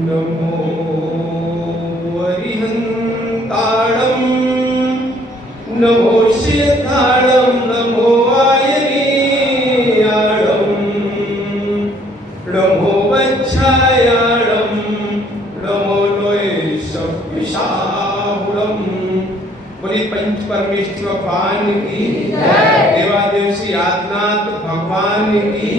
नमो वरिहन्ताणं नमो सिद्धाणं नमो वायनीयाणं नमो वच्छायाणं नमो लोयशविशाहुणं। बोली पंच परमेश्वर भगवान की देवादेव श्री आदिनाथ भगवान की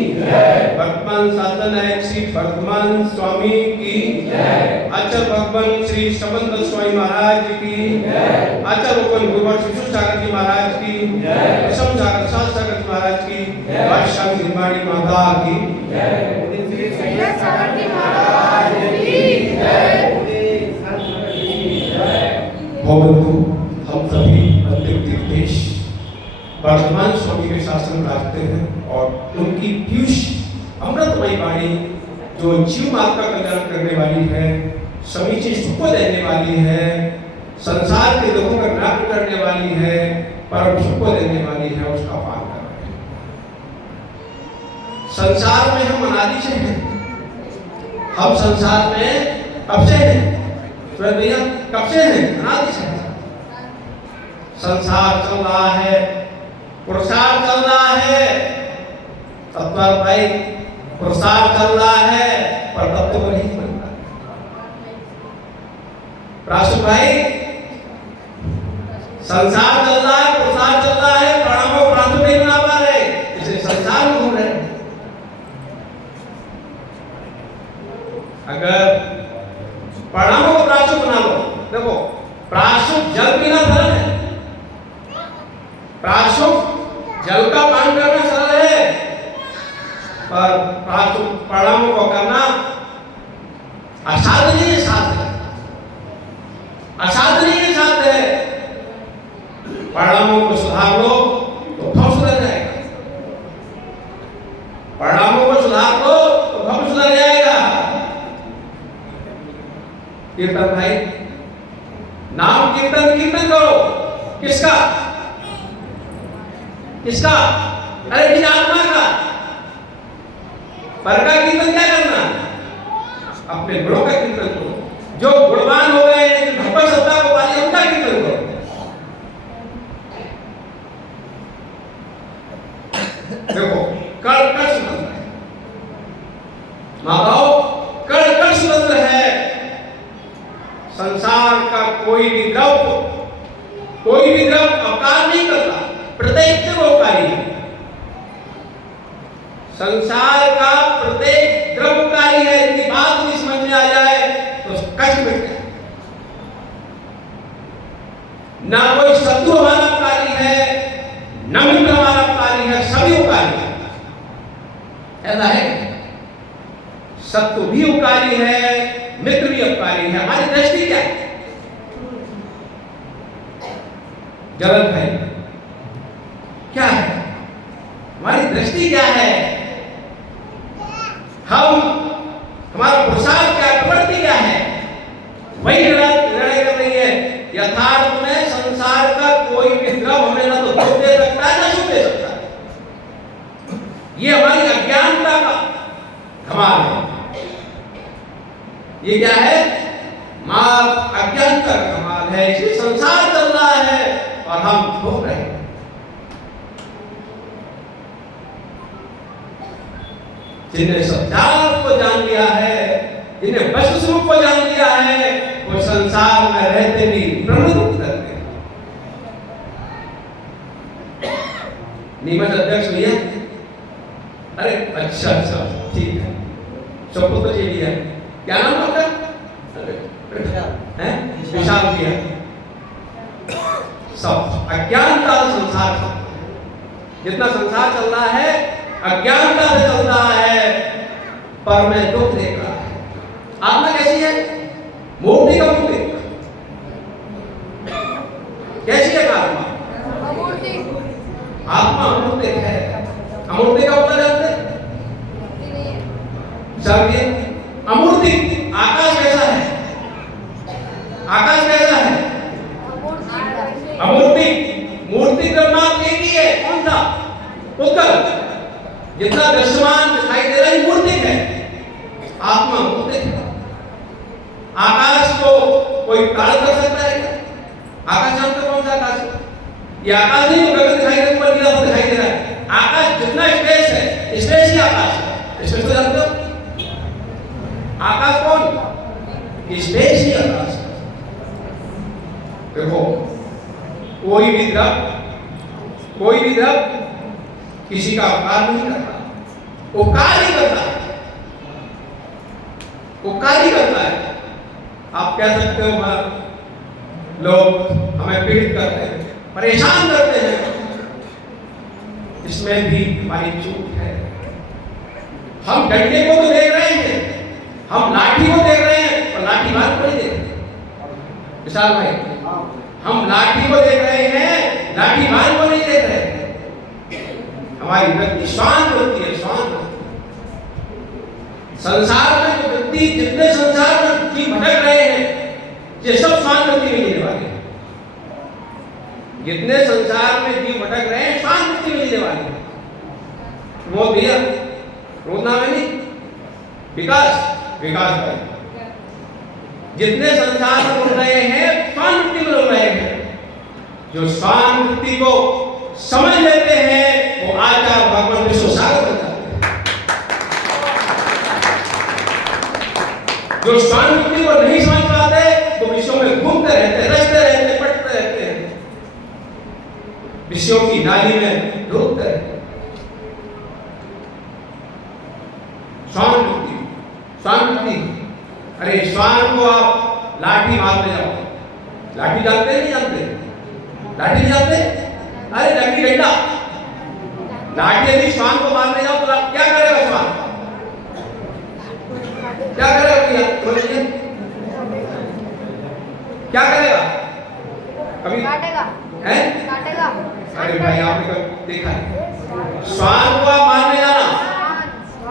वर्तमान शासन श्री वर्तमान स्वामी की आचार्य भगवान श्री शबंद स्वामी महाराज की आचार्य भगवान गुरुवर शिशु सागर जी महाराज की प्रसम सागर सात सागर जी महाराज की बादशाह निर्माणी माता की श्री सागर जी महाराज की भगवान हम सभी अंतिम निर्देश वर्तमान स्वामी के शासन राखते हैं और उनकी पीयूष अमृतमयी वाणी जो जीव मार्ग का कल्याण करने वाली है, समीची सुख को देने वाली है, संसार के दुखों का नाश करने वाली है, परम सुख को देने वाली है, उसका पान कर रहे हैं। संसार में हम अनादि से हैं, हम संसार में कब से हैं? भैया कब से हैं? अनादि से हैं। संसार चल रहा है, पुरुषार्थ चल रहा है, तत्पर भाई पुरुषार्थ चल रहा है पर तत्व को नहीं बन रहा। राशु भाई संसार चल रहा है, पुरुषार्थ चल रहा है, प्राणों को प्राण नहीं बना पा रहे, इसलिए संसार में घूम रहे। अगर प्राणों को प्राण बना लो, देखो प्राशुभ जल पीना सरल है, प्राशुभ जल का पान करना सरल है, पर प्राणायाम को करना असाधनीय साध्य है, असाधनीय साध्य है। प्राणायामों को सुधार लो तो भव सुधर जाएगा, प्राणायामों को सुधार लो तो भव सुधर जाएगा। कीर्तन भाई नाम कीर्तन कीर्तन करो, किसका किसका? अरे निज आत्मा का। पर का कीर्तन क्या करना? अपने गुणों का कीर्तन करो, जो गुणवान हो गए लेकिन भगवत सत्ता को पाली उनका कीर्तन करो। देखो कड़ कड़ स्वतंत्र है, माताओ कड़ कड़ स्वतंत्र है। संसार का कोई भी द्रव अपकार नहीं करता, प्रत्येक द्रव उपकारी है। संसार का प्रत्येक द्रव उपकारी है। इतनी बात भी समझ में आ जाए तो कष्ट मिट जाए। ना कोई शत्रु हमारा उपकारी है, न मित्र हमारा उपकारी है, सभी उपकारी है। ऐसा है, शत्रु भी उपकारी है, मित्र भी उपकारी है। हमारी दृष्टि क्या है? जलन है क्या है? हमारी दृष्टि क्या है? हमारा पुरुषार्थ क्या, प्रवृत्ति क्या है? वही निर्णय कर रही है। यथार्थ में संसार का कोई भी द्रव हमें ना तो दुख दे सकता है ना सुख दे सकता है। ये हमारी अज्ञानता का कमाल है। ये क्या है? अज्ञानता का कमाल है। इसलिए संसार चल रहा है और हम भोग रहे हैं। जिन्हें सत्यार्थ को जान लिया है, जिन्हें वस्तु स्वरूप को जान लिया है, वो संसार में रहते भी प्रमुख करते हैं। नीमच अध्यक्ष भैया, अरे अच्छा ठीक है, सबको तो चाहिए है। क्या नाम आपका? विशाल भैया। सब अज्ञानता संसार, जितना संसार चल रहा है अज्ञानता से चल रहा है, पर मैं दुख देख रहा है। आत्मा कैसी है? मूर्ति का मूर्ति कैसी है आत्मा? आत्मा अमूर्त है। अमूर्ति का मतलब जानते हैं? समझिए, अमूर्ति आकाश कैसा है? आकाश कैसा है? अमूर्ति। मूर्ति का नाम एक ही है, कौन सा? उत्तर। जितना दृश्यमान दिखाई दे रहा है मूर्ति है, आत्मा मूर्ति है। कोई काल कर सकता है क्या? आकाश जानते कौन सा आकाश है? ये आकाश नहीं जो गगन दिखाई दे ऊपर गिरा हुआ दिखाई दे रहा है। आकाश जितना स्पेस है, स्पेस ही आकाश है। स्पेस को जानते हो? आकाश कौन? स्पेस ही आकाश है। देखो कोई भी द्रव किसी का उपकार नहीं करता, उपकार ही करता है, उपकार ही करता है। आप कह सकते हो लोग हमें पीड़ित करते हैं, परेशान करते हैं, इसमें भी हमारी चूक है। हम डंडे को तो देख रहे हैं, हम लाठी को देख रहे हैं, पर लाठी बात को नहीं देख रहे। विशाल भाई, हम लाठी को देख रहे हैं, लाठी बात को नहीं देख रहे। हमारी वृत्ति स्वान वृत्ति है, स्वान। संसार में जो व्यक्ति जितने संसार में जीव भटक रहे हैं, ये सब स्वान वृत्ति में जीने वाले हैं। जितने संसार में जीव भटक रहे हैं, स्वान वृत्ति में जीने वाले हैं। वो दिया रोना में नहीं, विकास भाई, जितने संसार में उड़ रहे हैं, स्वान वृत्ति में उड़ रहे हैं। जो स्वान वृत्ति को समझ लेते हैं, वो आचार भगवान विश्व सागर बन जाते हैं। जो स्वान वृत्ति को नहीं समझ पाते, तो विश्व में घूमते रहते, रचते रहते, पटते रहते हैं, विषयों की नाली में डूबते रहते। स्वान वृत्ति, अरे स्वान को आप लाठी मारने जाओ, लाठी जानते नहीं जानते? लाठी नहीं जानते? अरे लकड़ी डंडा, लाठी यदि श्वान को मारने जाओ तो क्या करेगा श्वान? क्या करेगा भैया? क्या करेगा? कभी काटेगा? हैं? काटेगा? अरे भाई आपने कभी देखा है? श्वान को आप मारने जाना,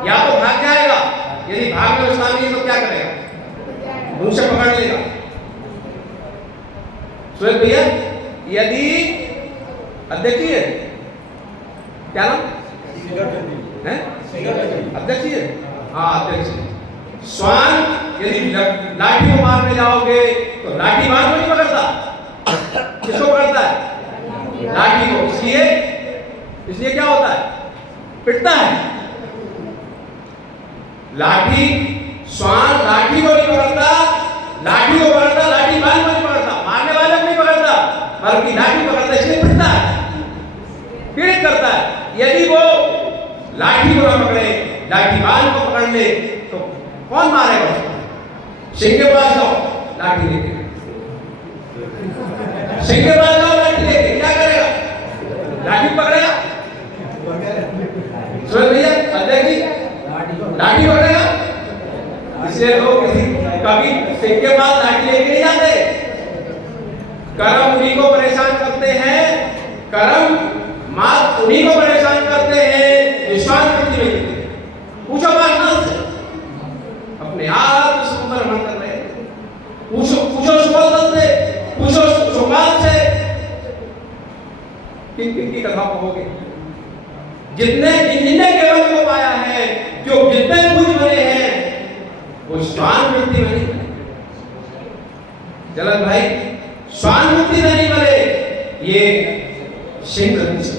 या तो भाग जाएगा, यदि भाग में श्वान नहीं तो क्या करेगा? मुंह से पकड़ लेगा। सुरेश भैया, यदि अध्यक्ष है क्या नाम है? अध्यक्ष है, हाँ अध्यक्ष। श्वान यदि लाठी को मारने जाओगे तो लाठी मार को नहीं पकड़ता, किसको पकड़ता है? लाठी को। इसलिए क्या होता है? पिटता है। लाठी, श्वान लाठी को नहीं पकड़ता, लाठी को पकड़ता, लाठी बाल को नहीं पकड़ता, मारने वाले को नहीं पकड़ता, बल्कि लाठी पकड़ता, इसलिए पिटता है, पीड़ित करता है। यदि वो लाठी को न पकड़े, लाठी बाल को पकड़ ले, तो कौन मारेगा उसको? सिंह के पास जाओ, लाठी लेके, सिंह के पास जाओ लाठी लेके, क्या करेगा? लाठी पकड़ेगा। सुन भैया, अध्यक्ष जी लाठी पकड़ेगा। इसलिए लोग कभी सिंह के पास लाठी लेके नहीं जाते। कर्म उन्हीं को परेशान करते हैं, कर्म मात उन्हीं को परेशान करते हैं, विश्वास करते हैं। पूछो पार्टनर से, अपने आप सुंदर मन कर रहे हैं। पूछो सुबोधन से, पूछो सुपाल से, किन की कथा कहोगे? जिनने केवल को पाया है, जो जितने पूज बने हैं, वो स्वान वृत्ति में नहीं बने। जलन भाई, स्वान वृत्ति में नहीं बने, ये सिंह वृत्ति से,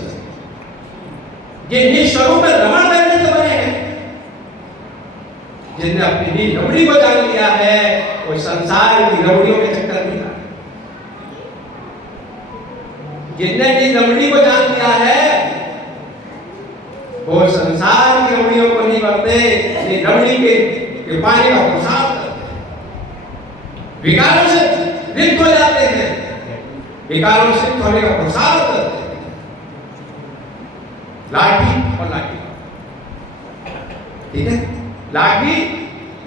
ये निस्वरूप में रमण करने से बने हैं। जिनने अपनी रमणी को जान लिया है, वो संसार की रमणियों के चक्कर में नहीं। जिनने रमणी को जान लिया है, वो संसार की रमणियों को नहीं बढ़ते, ये रमणी के पानी का प्रसाद करते हैं। विकारों से रिक्त हो जाते हैं, विकारों से होने का प्रसाद करते हैं। लाठी और लाठी, ठीक है? लाठी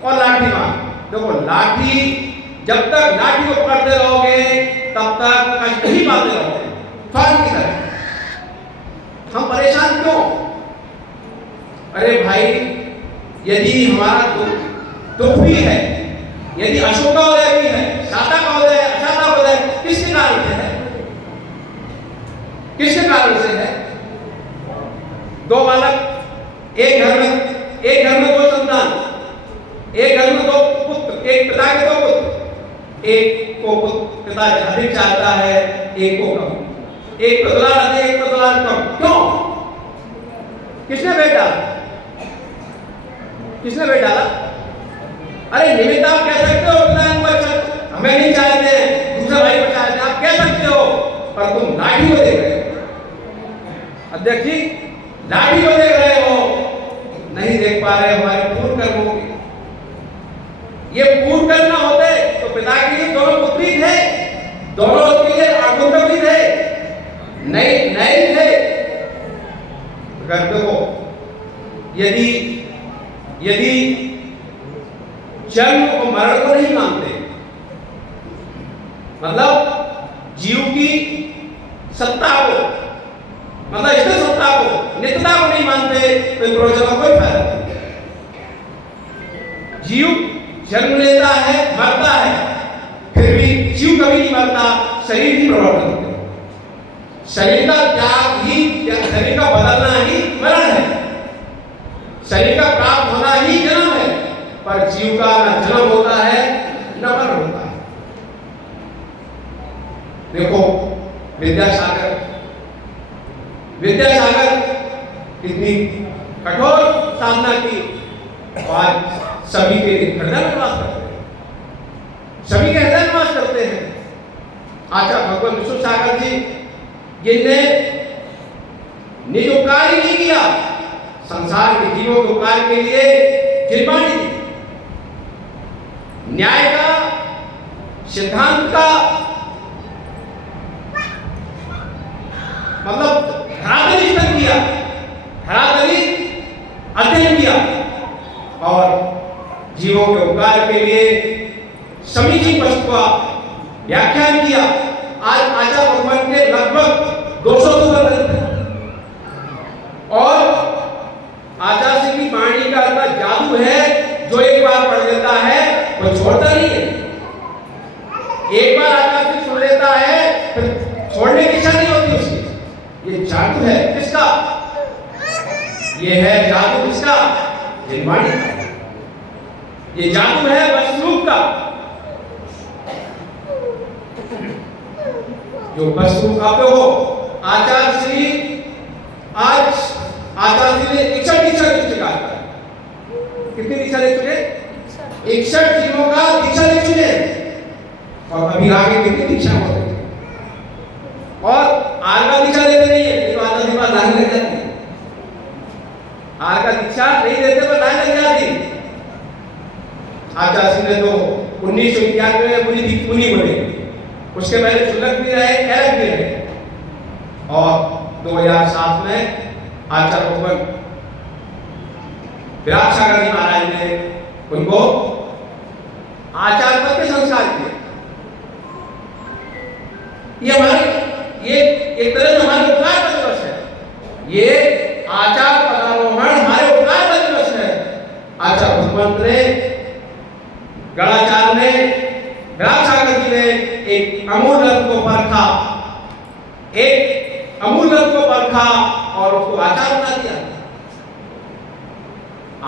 और लाठी मार। देखो लाठी, जब तक लाठी को पकड़ते रहोगे तब तक कष्ट ही पाते रहोगे, फान की तरह। हम परेशान क्यों? अरे भाई, यदि हमारा दुख भी है, यदि अशोकोदय भी है, शातकोदय, अशातकोदय, किसके कारण से है? किसके कारण से है? दो बालक, एक घर में दो संतान, एक घर में दो पुत्र, एक पिता के दो पुत्र, एक को पिता अधिक चाहता है, एक को कम। एक को दुलार अधिक, एक को दुलार कम। क्यों? किसने भेद डाला? किसने भेद डाला? अरे निमित्त आप कह सकते हो पिता इनको अच्छा हमें नहीं चाहते, दूसरे भाई को चाहते, आप कह सकते हो, पर तुम लाठी को देख रहे हो। अध्यक्ष जी, लाठी को देख रहे हो, नहीं देख पा रहे हमारे पूर्ण कर्मों की। ये पूर्ण कर्म ना होते तो पिता के लिए दोनों पुत्री थे, दोनों उसके लिए आगुंतक भी थे, नहीं थे। अगर देखो, यदि जन्म और मरण को नहीं मानते, मतलब जीव की सत्ता को, मतलब इष्ट सत्ता को, नित्यता को नहीं मानते, तो प्रवचन का कोई फायदा नहीं। जीव जन्म लेता है, मरता है, फिर भी जीव कभी नहीं मरता, शरीर ही प्रवर्तन होते हैं। शरीर का त्याग ही, शरीर का बदलना ही मरण है, शरीर का प्राप्त होना ही जन्म है। पर जीव का न जन्म होता है न मरण होता है। देखो विद्यासागर कितनी कठोर साधना की, आज सभी के हृदय में वास करते हैं, सभी के हृदय में वास करते हैं। आचार्य भगवान विष्णु सागर जी, जिनने निज उपकार ही नहीं किया, संसार के जीवों के उपकार के लिए जिरबानी दी, न्याय का, सिद्धांत का, मतलब धरातली स्तर किया, धरातली अध्ययन किया और जीवों के उपकार के लिए समीचीन वस्तु का व्याख्यान किया। आज आचार्य भगवान के लगभग 200 ग्रंथ हैं और आचार्य सिंह की वाणी का इतना जादू है, जो एक बार पढ़ लेता है वो छोड़ता नहीं है। एक बार आचार्य सिंह सुन लेता है फिर छोड़ने की इच्छा नहीं होती उसकी। ये जादू है किसका? ये है जादू किसका? जिनवाणी का। ये जादू है वस्तुरूप का, जो वस्तु आप हो। आचार्य श्री आज आचार्य श्री ने 61 दीक्षा ले चुका है। कितनी दीक्षा ले चुके? 61 जीवों का दीक्षा ले चुके और अभी आगे कितनी दीक्षा हो रही है। और आर का दीक्षा देते नहीं है, तो आचार्य के पास लाइन लग जाती है। आर का दीक्षा नहीं देते पर लाइन लग जाती। आचार्य ने तो 1991 में मुनि बने, उसके पहले शुल्क भी रहे, कैरक भी रहे और 2007 में आचार्य भगवान विराट सागर जी महाराज ने उनको आचार्य पद पे संस्कार किए। ये हमारी ये एक तरह से हमारे उपकार का दिवस है। ये आचार्य पदारोहण हमारे उपकार का दिवस है। आचार्य भगवंत ने, गणाचार्य ने, विराट सागर जी ने एक अमूल रत्न को परखा, एक अमूल रत्न को परखा और उसको आचार्य बना दिया।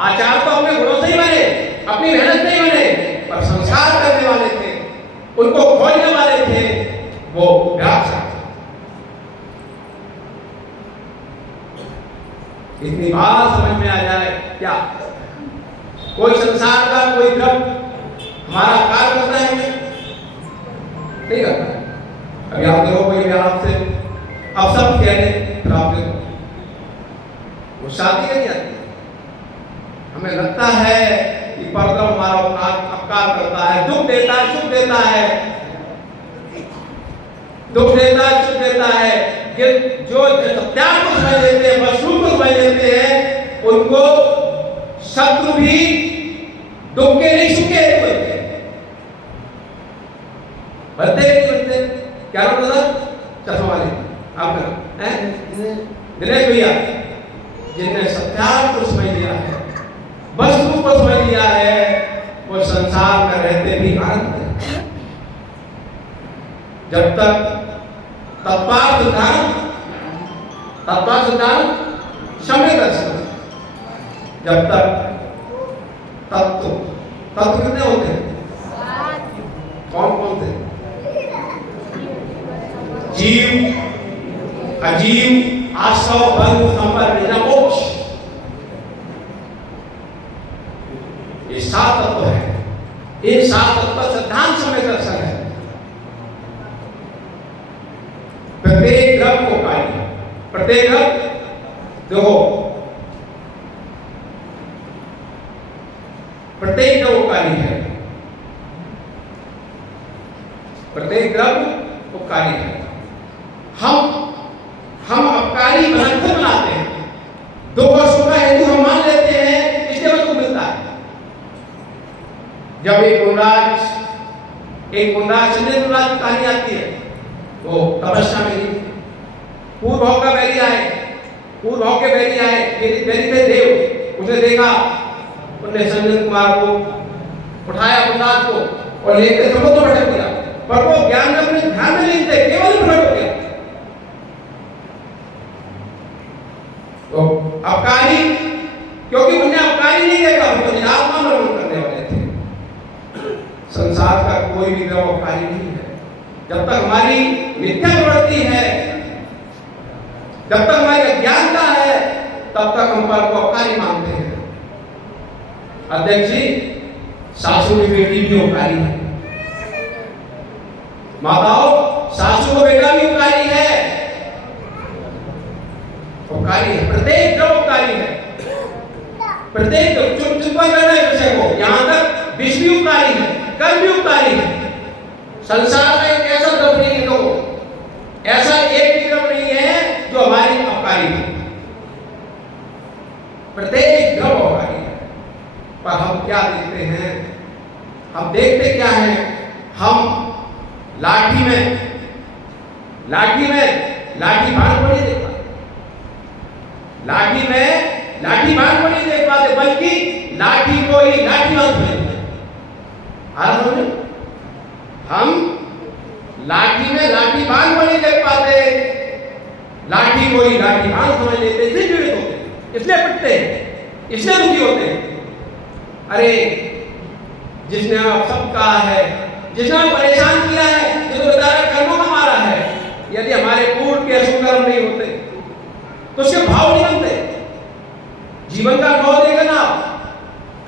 आचार्य तो अपने गुणों से ही बने, अपनी मेहनत से ही बने, पर संस्कार करने वाले थे, उनको खोजने वाले थे, वो विराट सागर। इतनी बात समझ में आ जाए क्या? कोई संसार का कोई द्रव्य हमारा कार्य करता है नहीं करता है। अभी आप देखो कोई आपसे अब सब कहने फिर आप देखो वो शादी नहीं आती। हमें लगता है कि पर्दा हमारा अपकार करता है, दुख देता है, सुख देता है, दुख देता है, सुख देता है। जो त्याग को समझ लेते हैं, वस्तु को समझ लेते हैं, उनको शत्रु भी दुख के नहीं सुख के बनते बनते क्या नाम था? चश्मा वाले आपका दिनेश भैया, जिन्हें सत्याग को समझ लिया है, वस्तु को समझ लिया है, वो संसार में रहते भी आनंद है। जब तक तत्पार सिद्धांत समय दर्शन, जब तक तत्व कितने होते हैं? कौन कौन अजीव, आशव, बंध, संपर्क, मोक्ष, ये 7 तत्व है। इन 7 तत्व का सिद्धांत समय दर्शन है। प्रत्येक ग्रह को कार्य, प्रत्येक ग्रह देखो, प्रत्येक ग्रह को कार्य है, प्रत्येक ग्रह को कार्य है। हम अपकारी बनाते हैं। 2 वर्षों का हेतु हम मान लेते हैं, इसलिए हमको मिलता है। जब एक वनराज चंद्रराज की कहानी आती है, वो तपस्या में ही पूर्व भाव का बैरी आए, पूर्व भाव के बैरी आए, बैरी थे देव। उसने देखा, उन्होंने संजय कुमार को उठाया, वनराज को, और लेकर समुद्र में भटक दिया। पर वो ज्ञान में अपने ध्यान में नहीं थे, केवल भटक गया। तो अपकारी, क्योंकि उन्हें अपकारी नहीं देखा, उनको निरात्मा में करने वाले थे। संसार का कोई भी ग्रह अपकारी नहीं है। जब तक हमारी मिथ्या प्रवृत्ति है, जब तक हमारी अज्ञानता है, तब तक हम पर को अपकारी मानते हैं। अध्यक्ष जी, सासू की बेटी भी उपकारी है, माताओं, सासू का बेटा भी उपकारी है, उपकारी है। प्रत्येक ग्रह उपकारी है, प्रत्येक चिंता करना है विषय को। यहां तक विष भी उपकारी है, कर्म भी उपकारी है। संसार में एक ऐसा ग्रह नहीं है, ऐसा एक भी ग्रह नहीं है जो हमारी अपकारी है। प्रत्येक ग्रह उपकारी है। पर हम क्या देखते हैं? हम देखते क्या है? हम लाठी में लाठी बाण को नहीं देख पाते, लाठी बाण को नहीं देख पाते, बल्कि लाठी को ही लाठी बाण समझते हैं। हम लाठी में लाठी बाण को नहीं देख पाते, लाठी को ही लाठी बाण समझ लेते, इसलिए पीड़ित होते हैं, इसलिए पिटते हैं, इसलिए दुखी होते हैं। अरे जिसने आप सब कहा है, जिसने हमें परेशान किया है, जो बेचारा कर्मों का मारा है, यदि हमारे पूर्व के अशुभ कर्म नहीं होते तो उसके भाव नहीं बनते। जीवन का भाव देगा ना।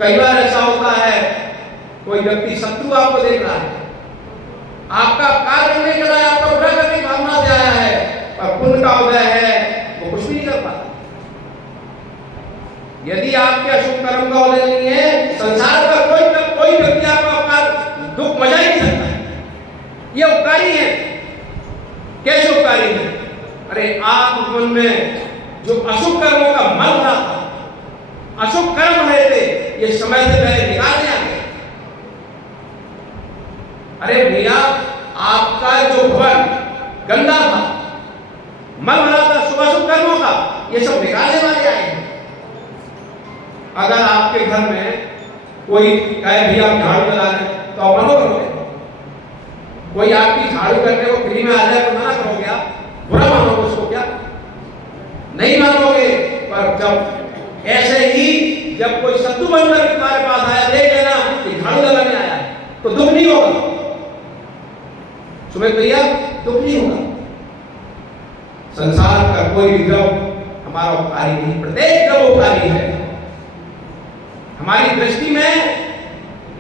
कई बार ऐसा होता है, कोई व्यक्ति शत्रु आपको देख रहा है, आपका कार्य करने के लिए आपको बुरा करने की भावना से आया है, और पुण्य का उदय है, वो कुछ भी नहीं कर पाता। यदि आपके अशुभ कर्म का उदय नहीं है, संसार का कोई व्यक्ति आपको दुख मजा ही नहीं सकता। ये उपकारी है। कैसे उपकारी है? अरे आप मन में जो अशुभ कर्मों का मल भरा था, अशुभ कर्म रहे थे, ये समय से पहले निकाल दिया गया। अरे भैया, आपका जो भवन गंदा था, मल भरा था शुभ कर्मों का, ये सब निकालने वाले आए हैं। अगर आपके घर में कोई कहे भैया आप झाड़ू लगा रहे, तो आप मनो करोगे? कोई आपकी झाड़ू करने को फ्री में आ जाए तो मना करोगे? आप बुरा मानोगे उसको? क्या नहीं मानोगे। पर जब ऐसे ही जब कोई शत्रु बनकर तुम्हारे पास आया, देख लेना कि झाड़ू लगाने आया है, तो दुख नहीं होगा। सुमित भैया, दुख नहीं होगा। संसार का कोई भी ग्रह हमारा उपकारी नहीं, प्रत्येक ग्रह उपकारी है। हमारी दृष्टि में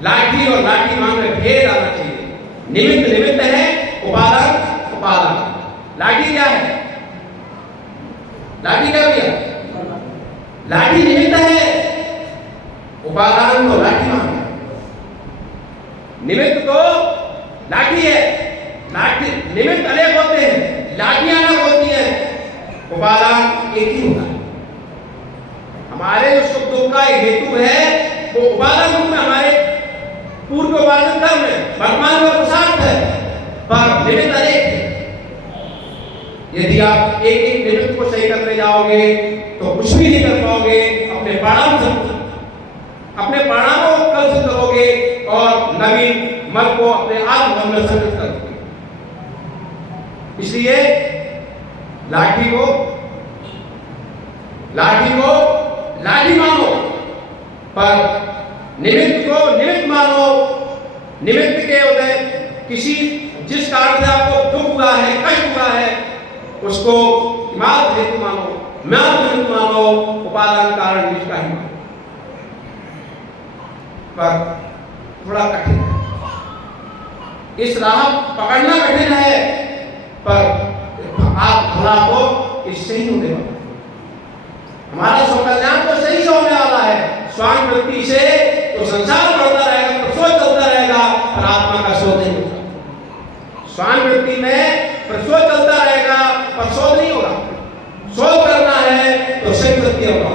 लाठी और लाठी मान में भेद आना चाहिए। निमित्त है, उपादान। लाठी क्या है? लाठी क्या भैया? लाठी निमित्त है, उपादान तो लाठी मान है। निमित्त तो लाठी है, लाठी निमित्त अनेक होते हैं, लाठियां अलग होती हैं, उपादान एक ही होता है। हमारे जो सुख दुख का हेतु है, वो उपादान रूप में हमारे पूर्व उपादान कर्म है, वर्तमान का प्रसाद है, पर निमित्त अनेक है। यदि आप एक एक निमित्त को सही करते जाओगे तो कुछ भी नहीं कर पाओगे। अपने परिणामों को कलुषित करोगे और नवीन मन को अपने आत्म में संगत कर दोगे। इसलिए लाठी को लाठी मानो, पर निमित्त को निमित्त मानो। निमित्त के उदय जिस कारण से आपको दुख हुआ है, कष्ट हुआ है, उसको मात्र हेतु मानो, मात्र हेतु मानो, उपादान कारण निष्ठा ही मानो। पर थोड़ा कठिन है, इस राह पकड़ना कठिन है, पर आप भला को इससे ही होने वाला, हमारा स्वकल्याण तो सही से होने वाला है। स्वांग वृत्ति से तो संसार बढ़ता रहेगा, प्रसव चलता रहेगा, और आत्मा का शोध नहीं होगा। स्वांग वृत्ति में प्रसव चलता रहेगा, पर शोध नहीं होगा। शोध करना है तो सही वृत्ति होगा।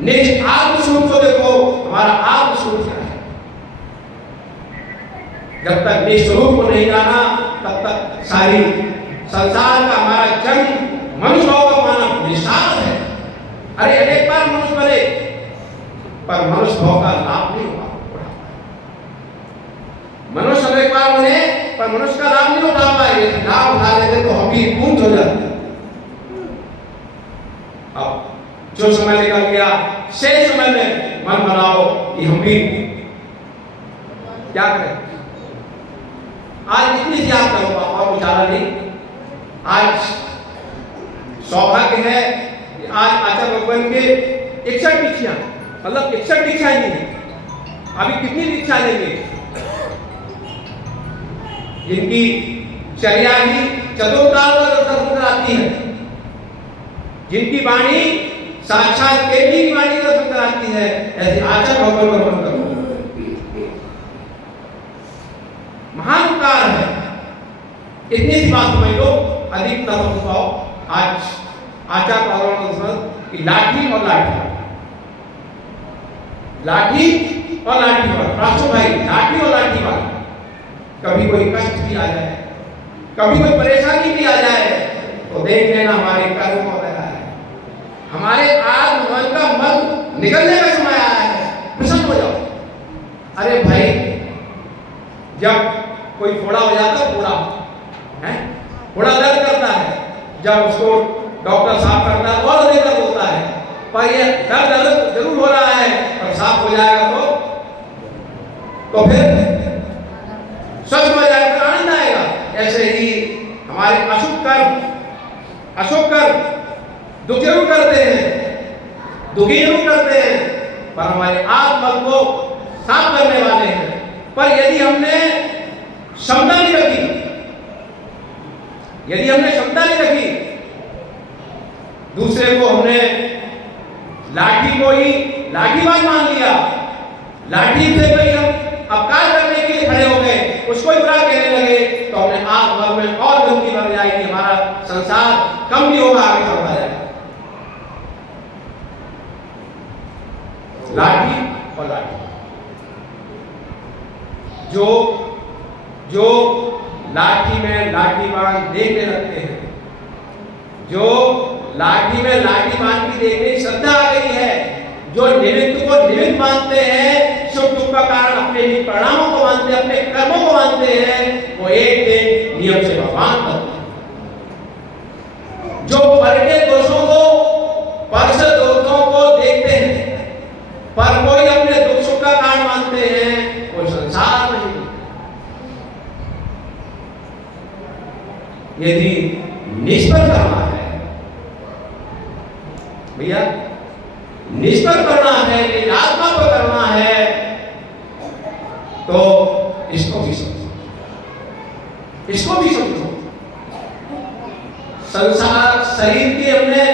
निज आत्म स्वरूप को देखो, हमारा आत्म स्वरूप क्या है। जब तक निज स्वरूप को नहीं जाना, तब तक सारी संसार का हमारा जन्म मनुष्य का मानव निशान है। अरे अनेक बार मनुष्य बने, पर मनुष्य भाव का लाभ नहीं हुआ। मनुष्य अनेक बार बने, पर मनुष्य का लाभ नहीं उठा पाए। लाभ उठा लेते तो हम भी पूर्ण हो जाते। अब जो समय निकल गया, शेष समय में मन बनाओ कि हम भी क्या करें। आज इतनी सी याद करो, और विचारा नहीं। आज सौभाग्य है कि आज आचार्य भगवान के 61 दीक्षाएं, मतलब 61 दीक्षाएं नहीं है। अभी कितनी दीक्षा लेंगे, जिनकी चर्या ही चतुर्काल का दर्शन कराती है, जिनकी वाणी साक्षात केवली की वाणी का दर्शन कराती है, ऐसे आचार्य भगवान का वर्णन करो। महान उपकार है। इतनी सी बात समझ लो, अधिक न समझ पाओ। आज आचार्य भगवान की लाठी और लाठी, लाठी और लाठी वाला राष्ट्र भाई, लाठी और लाठी वाला। कभी कोई कष्ट भी आ जाए, कभी कोई परेशानी भी आ जाए, तो देख लेना हमारे कर्म हो रहा है, हमारे आत्म मन का मन निकलने का समय आया है। प्रसन्न हो जाओ। अरे भाई, जब कोई फोड़ा हो जाता है, फोड़ा है, फोड़ा दर्द करता है, जब उसको डॉक्टर साफ करता है और अधिक दर्द होता है, पर ये दर्द जरूर हो रहा है, पर साफ हो जाएगा तो फिर स्वस्थ हो जाएगा, फिर आनंद आएगा। ऐसे ही हमारे अशुभ कर्म दुख जरूर करते हैं, दुखी जरूर करते हैं, पर हमारे आत्मा को साफ करने वाले हैं। पर यदि हमने क्षमता नहीं रखी, यदि हमने क्षमता नहीं रखी, दूसरे को हमने लाठी को ही लाठीवान मान लिया, लाठी से कोई हम अपकार करने के लिए खड़े हो गए, उसको ही बुरा कहने लगे, तो हमने आप घर में और गंदगी बढ़ जाएगी, हमारा संसार कम भी होगा, आगे बढ़ता जाएगा। लाठी और लाठी, जो लाठी में लाठीवान देखने लगते हैं, जो लाठी में लाठीवान की देखने श्रद्धा आ गई है, जो निमित्त को निमित्त मानते हैं, सुख दुख का कारण अपने परिणामों को मानते हैं, अपने कर्मों को मानते हैं, वो एक दिन नियम से भगवान बनते हैं। जो पर के दोषों को, पर से दोषों को देखते हैं, पर कोई अपने दुख सुख का कारण मानते हैं, वो संसार नहीं। यदि निष्फल करना है भैया, निष्फल करना है, निरात्मा को करना है, तो इसको भी समझो, इसको भी समझो। संसार शरीर के, हमने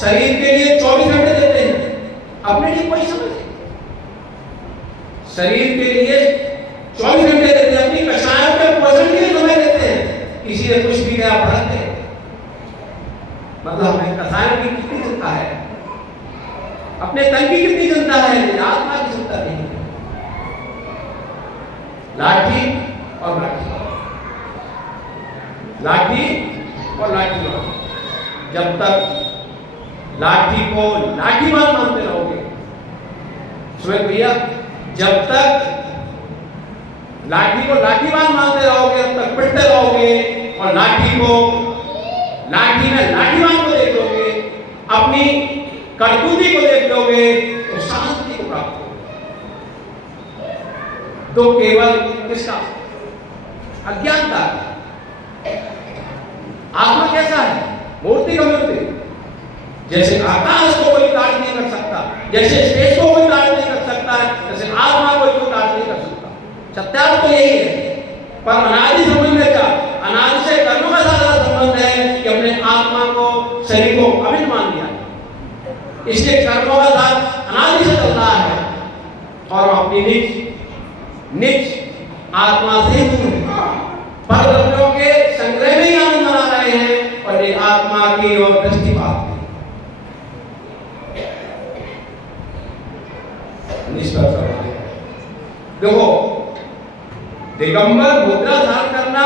शरीर के लिए 24 घंटे देते हैं, अपने लिए कोई समझ नहीं। शरीर के लिए 24 घंटे देते हैं, अपनी कषायों के पोषण के लिए समय देते हैं। किसी ने कुछ भी गया पढ़ते, मतलब हमें कषायों की कितनी चिंता है, अपने तन की कितनी चिंता है, आत्मा की चिंता नहीं है। लाठी और लाठी, लाठी और लाठी। जब तक लाठी को लाठीवान मानते रहोगे, सुन भैया, जब तक लाठी को लाठीवान मानते रहोगे, तब तक पिटते रहोगे, और लाठी में लाठीवान को देख लोगे, अपनी कर्तूती को देख लोगे, तो शांति को प्राप्त होगी। तो केवल किसका? अज्ञानता। आत्मा कैसा है? मूर्ति का मूर्ति। जैसे आकाश को कोई काट नहीं कर सकता, जैसे शेष को कोई काट नहीं कर सकता, जैसे आत्मा को कोई काट नहीं कर सकता। सत्यार्थ तो यही है। पर अनादि संबंध में क्या? अनादि से कर्मों का सारा संबंध है कि हमने आत्मा को, शरीर को अभिन्न मान लिया, इसलिए कर्मों का साथ अनादि से चल रहा है और अपनी निज आत्मा से पर द्रव्यों के संग्रह में ही आनंद मना रहे हैं और ये आत्मा की और दृष्टिपात देखो, दिगंबर मुद्रा धारण करना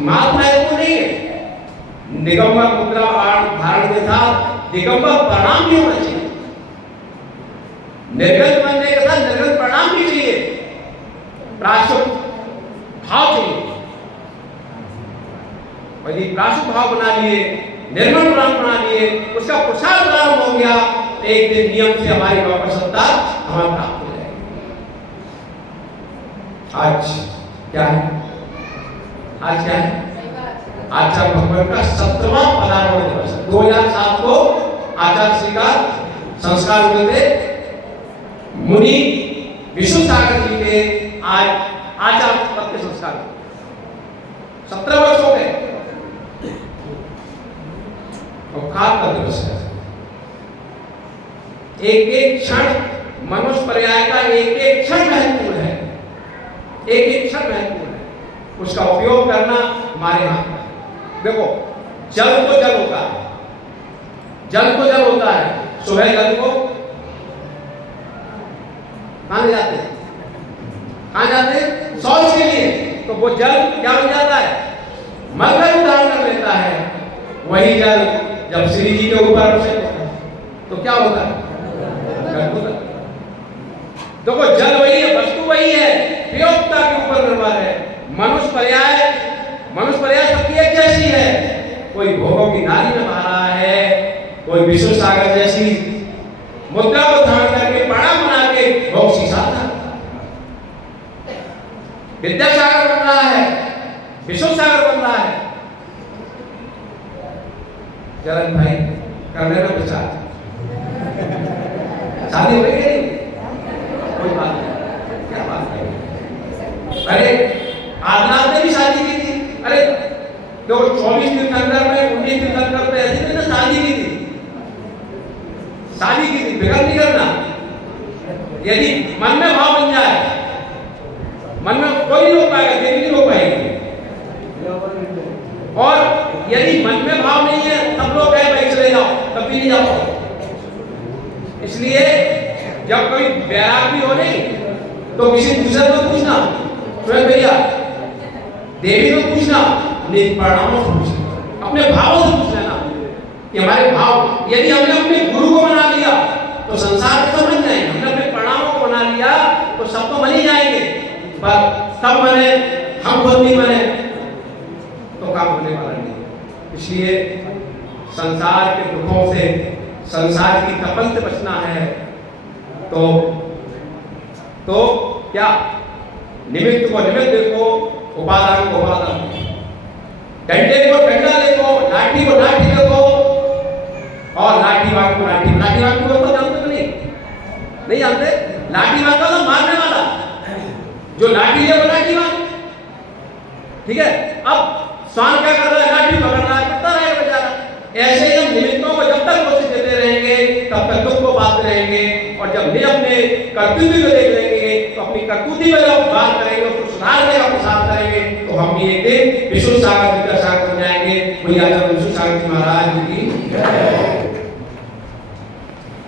मात्र है नहीं है। दिगंबर मुद्रा धारण के साथ दिगंबर प्रणाम भी होना चाहिए। निर्गत बनने के साथ निर्गत प्रणाम भी चाहिए, प्राशुभ भाव चाहिए। यदि प्राशुभ भाव बना लिए, निर्मल प्राण बना लिए, उसका प्रसार प्रारंभ हो गया, एक दिन नियम से हमारी नौकर सत्ता हमें प्राप्त हो जाएगी। आज क्या है? आज क्या है? आज भगवान का 17वां पदार्पण दिवस। 2007 को आचार्य श्री का संस्कार हुए थे। मुनि विष्णु सागर जी के आज आचार्य पद के संस्कार 17 वर्ष हो गए और खास का दिवस है। एक एक क्षण मनुष्य पर्याय का एक एक क्षण महत्वपूर्ण है, एक एक क्षण महत्वपूर्ण है। उसका उपयोग करना हमारे हाथ में। देखो, जल तो जल होता है, जल तो जल होता है। सुबह जल को कहां जाते हैं? कहां जाते हैं? शौच के लिए। तो वो जल क्या बन जाता है? मल का धारण कर लेता है। वही जल जब श्री जी के ऊपर तो क्या होता है? देखो, जल वही है, वस्तु वही है, प्रयोगता के ऊपर निर्भर है। मनुष्य पर्याय सबकी एक जैसी है। कोई भोगों की नाली में बह रहा है, कोई विष्णु सागर जैसी मुद्रा को धारण करके प्रणाम बना के भोग शीशा विद्यासागर बन रहा है, विष्णु सागर बन रहा है। जरन भाई करने का विचार, शादी हो गई? कोई बात नहीं, क्या बात है? अरे आदनाथ ने भी शादी की थी। अरे तो 24 दिन के अंदर में 19 दिन के अंदर में ऐसे ना शादी की थी, शादी की थी। बेकार नहीं करना। यदि मन में भाव बन जाए, मन में कोई नहीं रोक पाएगा, देवी नहीं रोक पाएगी। और यदि मन में भाव नहीं है, सब लोग कहे भाई चले जाओ, तब भी नहीं जाओ। इसलिए जब कोई बैराग भी हो नहीं तो किसी दूसरे को पूछना, स्वयं भैया देवी को पूछना, निज परिणामों से पूछना, अपने भावों से पूछ लेना कि हमारे भाव। यदि हमने अपने गुरु को बना लिया तो संसार को समझ जाएंगे। हमने अपने परिणामों को बना लिया तो सब तो बन ही जाएंगे, पर सब बने, हम खुद नहीं बने तो काम होने वाला नहीं। इसलिए संसार के दुखों से, संसार की तपन से बचना है तो क्या? निमित्त को निमित्त देखो, उपादान को उपादान देखो, डंडे को डंडा देखो, लाठी को लाठी देखो और लाठी वाक को लाठी। लाठी वाक को तो जानते तो नहीं जानते? लाठी वाक का तो मारने वाला, जो लाठी है वो लाठी वाक, ठीक है। अब स्वान क्या कर रहा है? लाठी पकड़ रहा है, कितना रहेगा बेचारा। ऐसे ही हम निमित्तों को जब तक कोशिश देते रहेंगे तब तक दुख को पाते रहेंगे, और जब नहीं अपने कर्तव्य को देख लेंगे तो अपनी कर्तव्य में जब बात करेंगे, उसको सुधारने का प्रसार करेंगे तो हम भी एक दिन विष्णु सागर विद्यासागर बन जाएंगे। वही आचार्य विष्णु सागर महाराज जी की